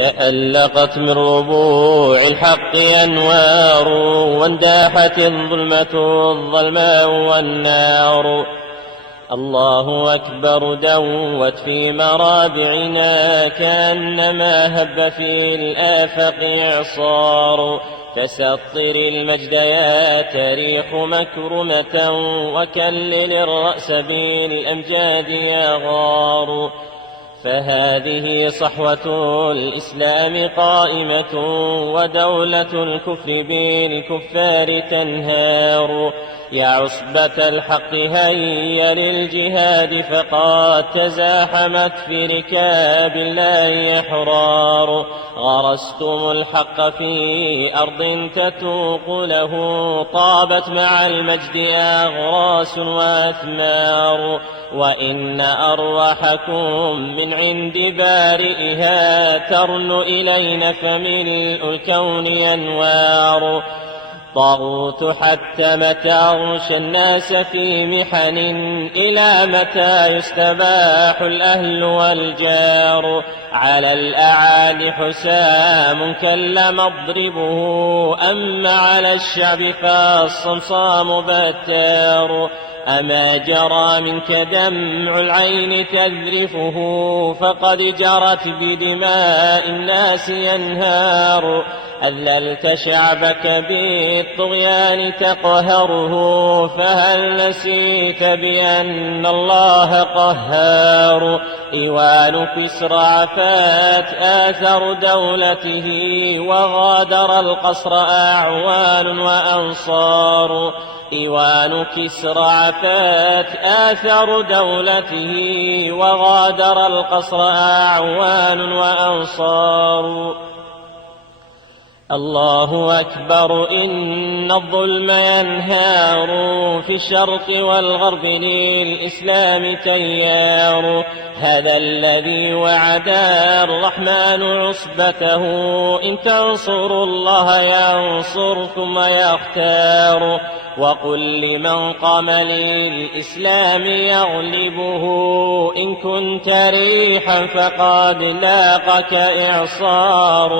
تألقت من ربوع الحق أنوار، وانداحت الظلمة الظلماء والنار. الله أكبر دوت في مرابعنا، كأنما هب في الآفاق إعصار. فسطر المجد يا تاريخ مكرمة، وكلل الرأس بالأمجاد يا غار. فهذه صحوة الإسلام قائمة، ودولة الكفر بالكفار تنهار. يا عصبة الحق هيا للجهاد، فقد تزاحمت في ركاب الله أحرار. غرستم الحق في أرض تتوق له، طابت مع المجد أغراس وأثمار. وإن أرواحكم من عند بارئها ترن إلينا، فملء الكون أنوار. طاغوت حتى متى أغشى الناس في محن، إلى متى يستباح الأهل والجار. على الأعالي حسام كلا مضربه، أما على الشعب فالصمصام بتار. أما جرى منك دمع العين تذرفه، فقد جرت بدماء الناس ينهار. أذللت شعبك بالطغيان تقهره، فهل نسيت بأن الله قهار. إيوان كسرى عفات آثر دولته، وغادر القصر أعوان وأنصار. إيوان كسرى عفات آثر دولته، وغادر القصر أعوان وأنصار. الله أكبر إن الظلم ينهار، في الشرق والغرب للإسلام تيار. هذا الذي وعد الرحمن عصبته، إن تنصروا الله ينصركم ويختار. وقل لمن قام للإسلام يغلبه، إن كنت ريحا فقد لاقك إعصار.